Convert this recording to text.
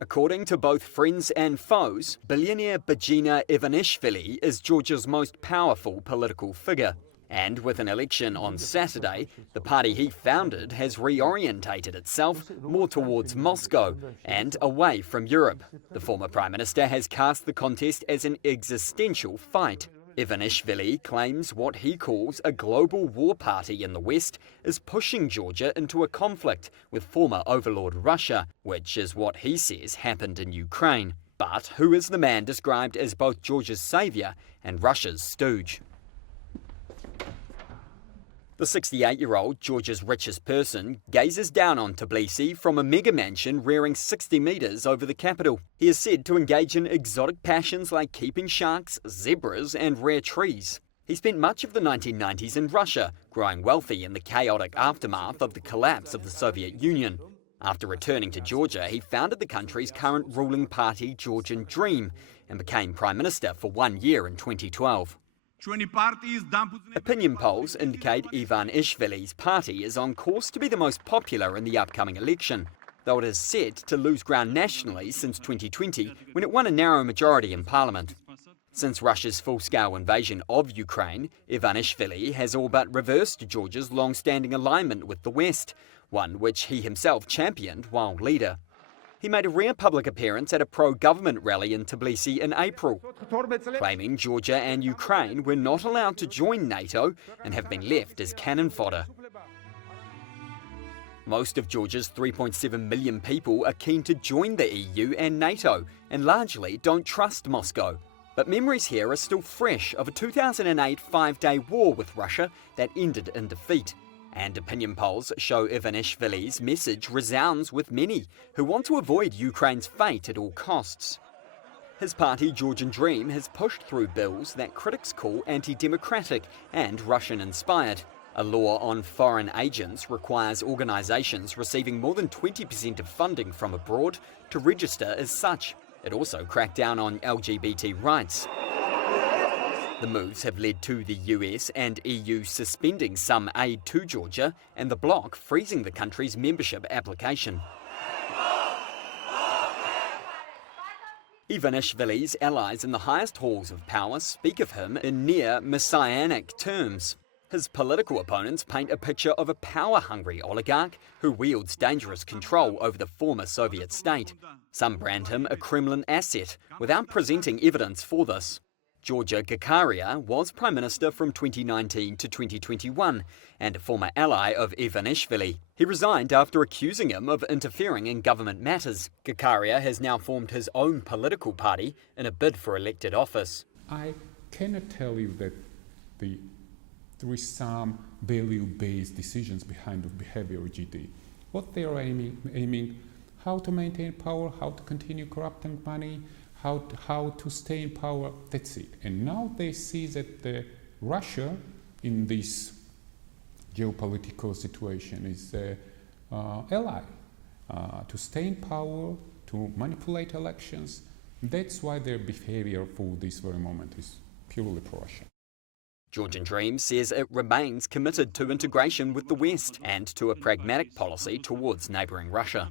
According to both friends and foes, billionaire Bidzina Ivanishvili is Georgia's most powerful political figure. And with an election on Saturday, the party he founded has reorientated itself more towards Moscow and away from Europe. The former Prime Minister has cast the contest as an existential fight. Ivanishvili claims what he calls a global war party in the West is pushing Georgia into a conflict with former overlord Russia, which is what he says happened in Ukraine. But who is the man described as both Georgia's saviour and Russia's stooge? The 68-year-old, Georgia's richest person, gazes down on Tbilisi from a mega mansion rearing 60 metres over the capital. He is said to engage in exotic passions like keeping sharks, zebras and rare trees. He spent much of the 1990s in Russia, growing wealthy in the chaotic aftermath of the collapse of the Soviet Union. After returning to Georgia, he founded the country's current ruling party, Georgian Dream, and became Prime Minister for 1 year in 2012. Opinion polls indicate Ivanishvili's party is on course to be the most popular in the upcoming election, though it is set to lose ground nationally since 2020 when it won a narrow majority in parliament. Since Russia's full-scale invasion of Ukraine, Ivanishvili has all but reversed Georgia's long-standing alignment with the West, one which he himself championed while leader. He made a rare public appearance at a pro-government rally in Tbilisi in April, claiming Georgia and Ukraine were not allowed to join NATO and have been left as cannon fodder. Most of Georgia's 3.7 million people are keen to join the EU and NATO and largely don't trust Moscow. But memories here are still fresh of a 2008 five-day war with Russia that ended in defeat. And opinion polls show Ivanishvili's message resounds with many who want to avoid Ukraine's fate at all costs. His party, Georgian Dream, has pushed through bills that critics call anti-democratic and Russian-inspired. A law on foreign agents requires organisations receiving more than 20% of funding from abroad to register as such. It also cracked down on LGBT rights. The moves have led to the US and EU suspending some aid to Georgia and the bloc freezing the country's membership application. Ivanishvili's allies in the highest halls of power speak of him in near messianic terms. His political opponents paint a picture of a power-hungry oligarch who wields dangerous control over the former Soviet state. Some brand him a Kremlin asset without presenting evidence for this. Georgia Gakaria was Prime Minister from 2019 to 2021 and a former ally of Ivanishvili. He resigned after accusing him of interfering in government matters. Gakaria has now formed his own political party in a bid for elected office. I cannot tell you that there is some value-based decisions behind the behavior of GD. What they are aiming how to maintain power, how to continue corrupting money, how to stay in power, that's it. And now they see that Russia, in this geopolitical situation, is an ally to stay in power, to manipulate elections. That's why their behavior for this very moment is purely pro-Russian. Georgian Dream says it remains committed to integration with the West and to a pragmatic policy towards neighbouring Russia.